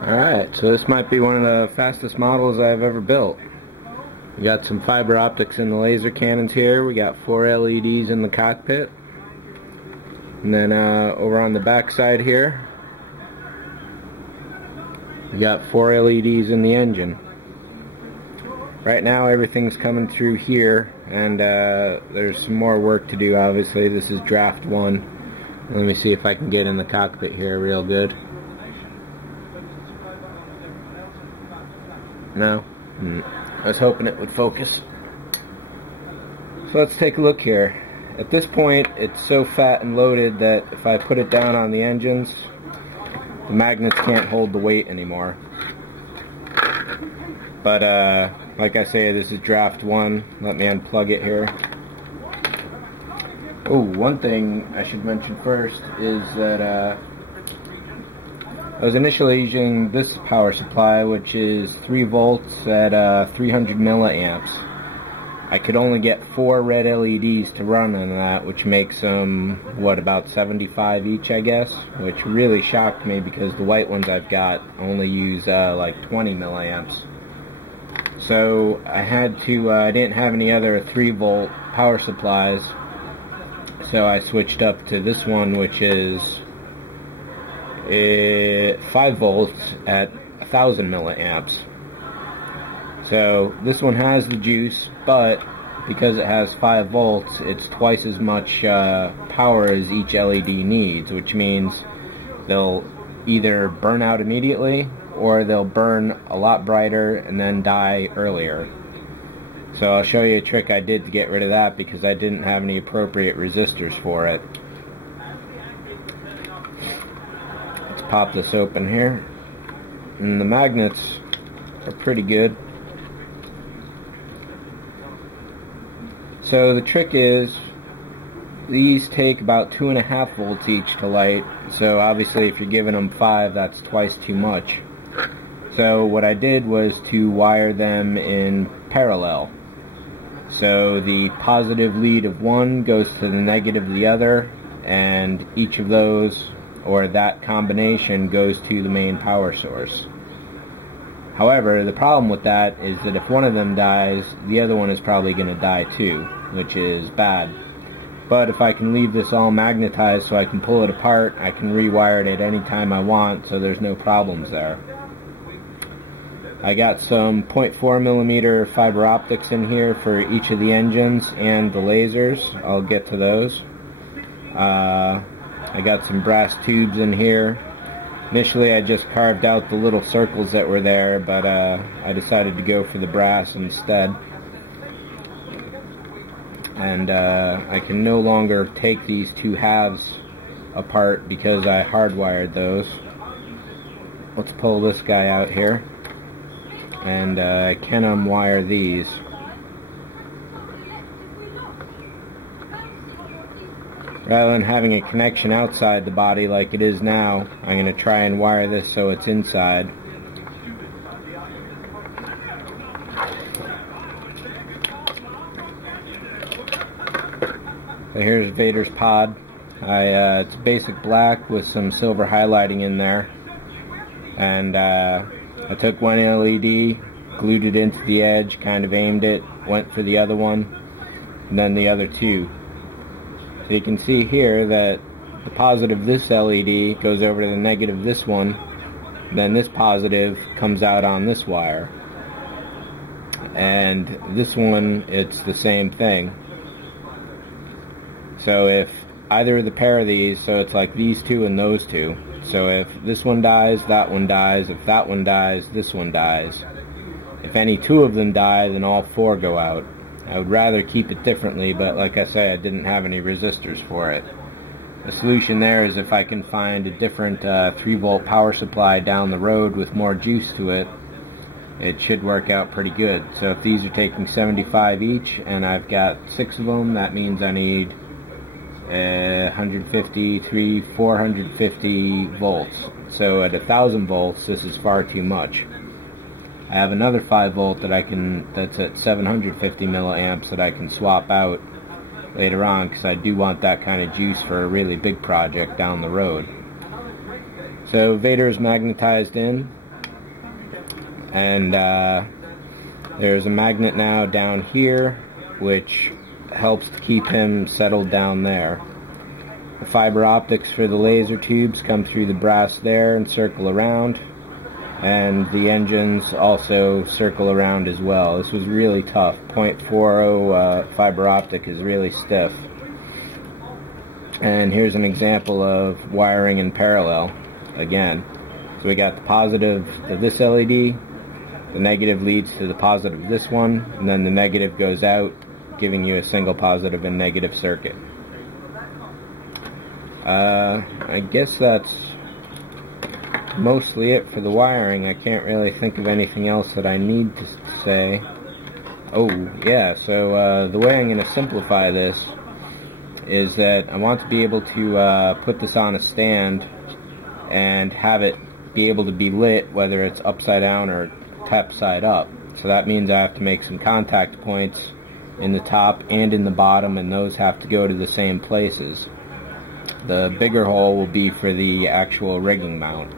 Alright, so this might be one of the fastest models I've ever built. We got some fiber optics in the laser cannons here. We got 4 LEDs in the cockpit. And then over on the back side here, we got 4 LEDs in the engine. Right now everything's coming through here, and there's some more work to do. Obviously this is draft 1. Let me see if I can get in the cockpit here real good. No? I was hoping it would focus. So let's take a look here. At this point it's so fat and loaded that if I put it down on the engines, the magnets can't hold the weight anymore. But like I say, this is draft 1. Let me unplug it here. Oh, one thing I should mention first is that I was initially using this power supply, which is 3 volts at 300 milliamps. I could only get 4 red LEDs to run on that, which makes them, what, about 75 each, I guess? Which really shocked me because the white ones I've got only use like 20 milliamps. So I had to, I didn't have any other 3 volt power supplies, so I switched up to this one, which is 5 volts at 1000 milliamps. So this one has the juice, but because it has 5 volts, it's twice as much power as each LED needs, which means they'll either burn out immediately or they'll burn a lot brighter and then die earlier. So I'll show you a trick I did to get rid of that because I didn't have any appropriate resistors for it. Let's pop this open here. And the magnets are pretty good. So the trick is, these take about 2.5 volts each to light, so obviously if you're giving them 5, that's twice too much. So what I did was to wire them in parallel. So the positive lead of one goes to the negative of the other, and each of those, or that combination, goes to the main power source. However, the problem with that is that if one of them dies, the other one is probably going to die too, which is bad. But if I can leave this all magnetized so I can pull it apart, I can rewire it at any time I want, so there's no problems there. I got some 0.4 millimeter fiber optics in here for each of the engines and the lasers. I'll get to those. I got some brass tubes in here. Initially I just carved out the little circles that were there, but I decided to go for the brass instead. And I can no longer take these 2 halves apart because I hardwired those. Let's pull this guy out here, and I can unwire these. Rather than having a connection outside the body like it is now, I'm going to try and wire this so it's inside. So here's Vader's pod. It's basic black with some silver highlighting in there. And I took one LED, glued it into the edge, kind of aimed it, went for the other one, and then the other 2. So you can see here that the positive of this LED goes over to the negative of this one, then this positive comes out on this wire. And this one, it's the same thing. So if either of the pair of these, so it's like these 2 and those 2. So if this one dies, that one dies. If that one dies, this one dies. If any 2 of them die, then all 4 go out. I would rather keep it differently, but like I say, I didn't have any resistors for it. The solution there is if I can find a different 3 volt power supply down the road with more juice to it, it should work out pretty good. So if these are taking 75 each, and I've got 6 of them, that means I need 150, 450 volts. So at 1000 volts, this is far too much. I have another 5 volt that that's at 750 milliamps that I can swap out later on, because I do want that kind of juice for a really big project down the road. So Vader is magnetized in. And there's a magnet now down here, which helps to keep him settled down there. The fiber optics for the laser tubes come through the brass there and circle around, and the engines also circle around as well. This was really tough. .40 fiber optic is really stiff. And here's an example of wiring in parallel again. So we got the positive of this LED, the negative leads to the positive of this one, and then the negative goes out, giving you a single positive and negative circuit. I guess that's mostly it for the wiring. I can't really think of anything else that I need to say. Oh, yeah, so the way I'm going to simplify this is that I want to be able to put this on a stand and have it be able to be lit, whether it's upside down or tap side up. So that means I have to make some contact points in the top and in the bottom, and those have to go to the same places. The bigger hole will be for the actual rigging mount.